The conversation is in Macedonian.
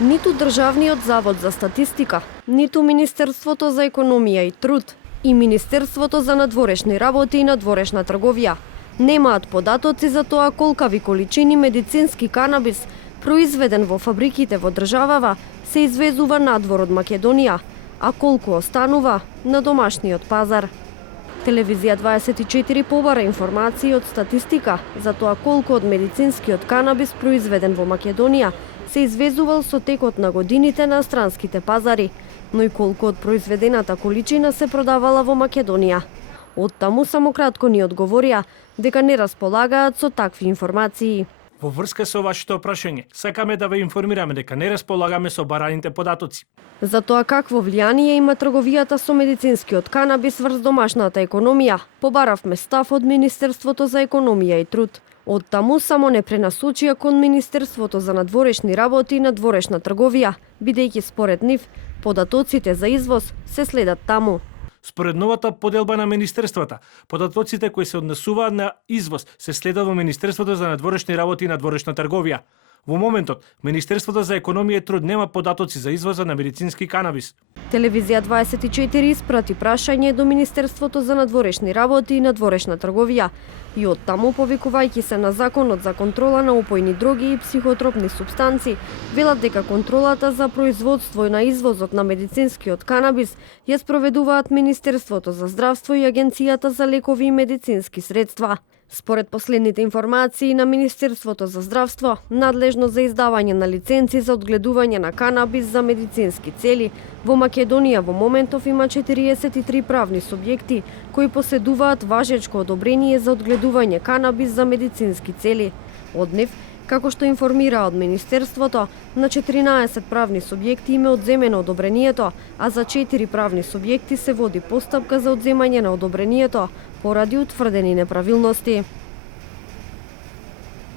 Ниту Државниот завод за статистика, ниту Министерството за економија и труд и Министерството за надворешни работи и надворешна трговија немаат податоци за тоа колкави количини медицински канабис произведен во фабриките во државава се извезува надвор од Македонија, а колку останува на домашниот пазар. Телевизија 24 побара информации од статистика за тоа колку од медицинскиот канабис произведен во Македонија се извезувал со текот на годините на странските пазари, но и колку од произведената количина се продавала во Македонија. Оттаму само кратко ни одговорија дека не располагаат со такви информации. Во врска со вашето прашање, сакаме да ве информираме дека не располагаме со бараните податоци. За тоа какво влијание има трговијата со медицинскиот канабис врз домашната економија, побаравме став од Министерството за економија и труд. Оттаму само не пренасочија кон Министерството за надворешни работи и надворешна трговија, бидејќи според нив податоците за извоз се следат таму. Според новата поделба на министерствата, податоците кои се однесуваат на извоз се следат во Министерството за надворешни работи и надворешна трговија. Во моментот, Министерството за економија и труд нема податоци за извоза на медицински канабис. Телевизија 24 испрати прашање до Министерството за надворешни работи и надворешна трговија и оттаму, повикувајќи се на Законот за контрола на опојни дроги и психотропни супстанци, велат дека контролата за производство на извозот на медицинскиот канабис ја спроведуваат Министерството за здравство и Агенцијата за лекови и медицински средства. Според последните информации на Министерството за здравство, надлежно за издавање на лиценци за одгледување на канабис за медицински цели, во Македонија во моментов има 43 правни субјекти кои поседуваат важечко одобрение за одгледување канабис за медицински цели. Од нив, како што информира од Министерството, на 14 правни субјекти им е одземено одобрението, а за 4 правни субјекти се води постапка за одземање на одобрението поради утврдени неправилности.